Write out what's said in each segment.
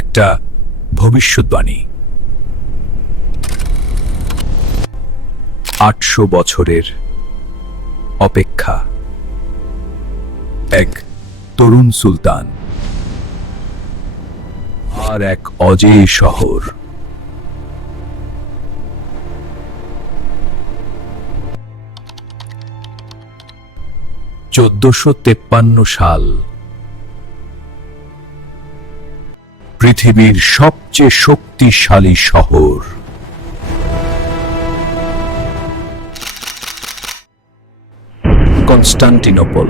একটা ভবিষ্যদ্বাণী। 800 বছরের অপেক্ষা। এক তরুণ সুলতান আর এক অজেয় শহর। (1453 সাল) পৃথিবীর সবচেয়ে শক্তিশালী শহর। কনস্টান্টিনোপল।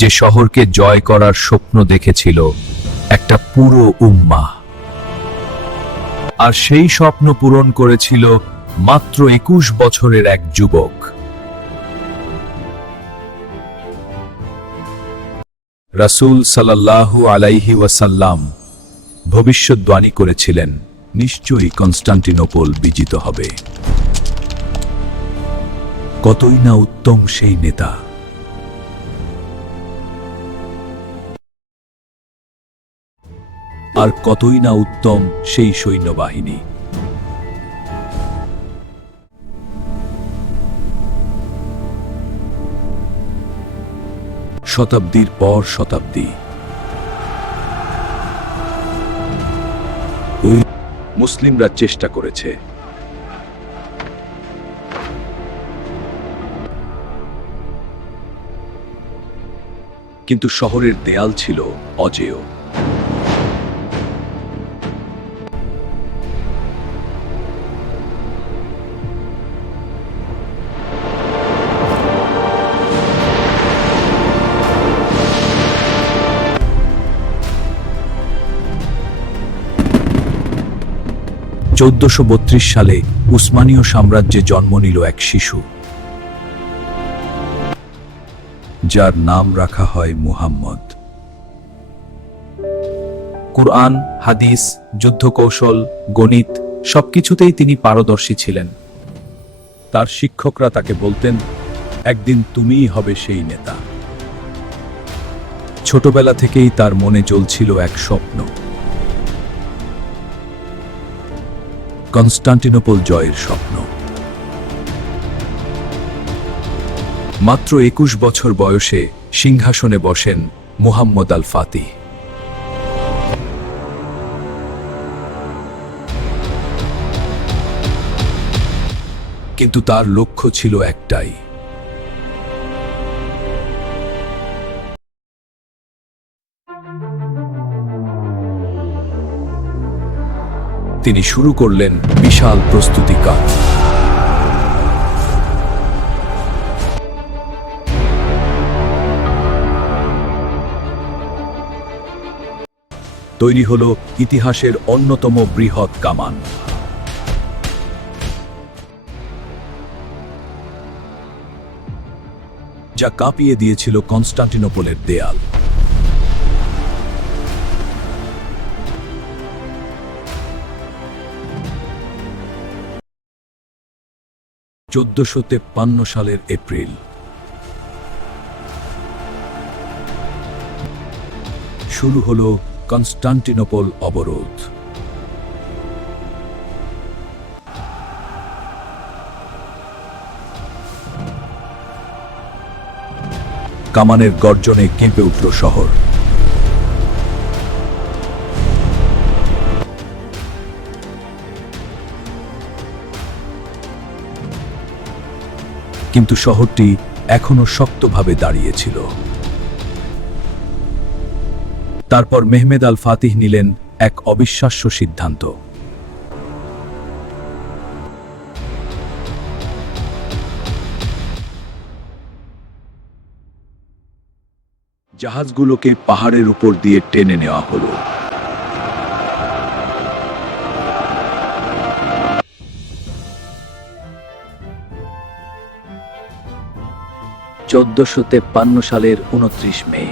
যে শহরকে জয় করার স্বপ্ন দেখেছিল একটা পুরো উম্মাহ, আর সেই স্বপ্ন পূরণ করেছিল মাত্র 21 বছরের এক যুবক। রাসূল সাল্লাল্লাহু আলাইহি ওয়াসাল্লাম ভবিষ্যদ্বাণী করেছিলেন, নিশ্চয়ই কনস্টান্টিনোপল বিজিত হবে। কতই না উত্তম সেই নেতা! আর কতই না উত্তম সেই সৈন্যবাহিনী! শতাব্দীর পর শতাব্দী মুসলিমরা চেষ্টা করেছে, কিন্তু শহরের দেয়াল ছিল অজেয়। (1432 সালে উসমানীয় সাম্রাজ্যে জন্ম নিল এক শিশু, যার নাম রাখা হয় মুহাম্মদ। কুরআন, হাদিস, যুদ্ধকৌশল, গণিত সবকিছুতেই তিনি পারদর্শী ছিলেন। তার শিক্ষকরা তাকে বলতেন, একদিন তুমিই হবে সেই নেতা। ছোটবেলা থেকেই তার মনে জ্বলছিল এক স্বপ্ন, কনস্টান্টিনোপল জয়ের স্বপ্ন। মাত্র 21 বছর বয়সে সিংহাসনে বসেন মুহাম্মদ আল ফাতিহ। কিন্তু তার লক্ষ্য ছিল একটাই, তিনি শুরু করলেন বিশাল প্রস্তুতি কাজ। তৈরি হলো ইতিহাসের অন্যতম বৃহৎ কামান। যা কাঁপিয়ে দিয়েছিল কনস্টান্টিনোপলের দেয়াল। (1453 সালের এপ্রিল) শুরু হলো কনস্টান্টিনোপল অবরোধ। কামানের গর্জনে কেঁপে উঠল শহর। কিন্তু শহরটি এখনো শক্তভাবে দাঁড়িয়েছিল। তারপর মেহমেদ আল ফাতিহ নিলেন এক অবিশ্বাস্য সিদ্ধান্ত। জাহাজগুলোকে পাহাড়ের উপর দিয়ে টেনে নেওয়া হলো। (1453 সালের 29 মে)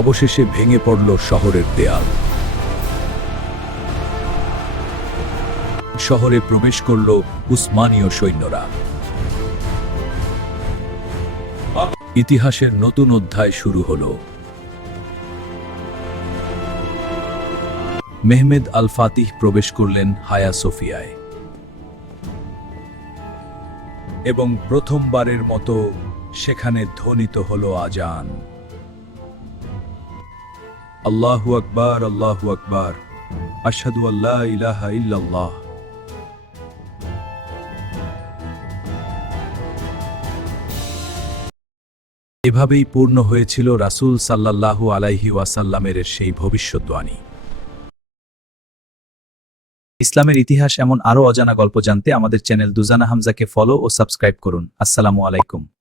অবশেষে ভেঙে পড়ল শহরের দেয়াল। শহরে প্রবেশ করল উসমানীয় সৈন্যরা। ইতিহাসের নতুন অধ্যায় শুরু হলো। মেহমেদ আল ফাতিহ প্রবেশ করলেন হায়া সোফিয়ায় এবং প্রথমবারের মতো সেখানে ধ্বনিত হলো আজান। আল্লাহু আকবার, আল্লাহু আকবার, আশহাদু আল্লা ইলাহা ইল্লাল্লাহ। এভাবেই পূর্ণ হয়েছিল রাসূল সাল্লাল্লাহু আলাইহি ওয়াসাল্লামের সেই ভবিষ্যদ্বাণী। ইসলামের ইতিহাস এমন আরও অজানা গল্প জানতে আমাদের চ্যানেল দুজানা হামজাকে ফলো ও সাবস্ক্রাইব করুন। আসসালামু আলাইকুম।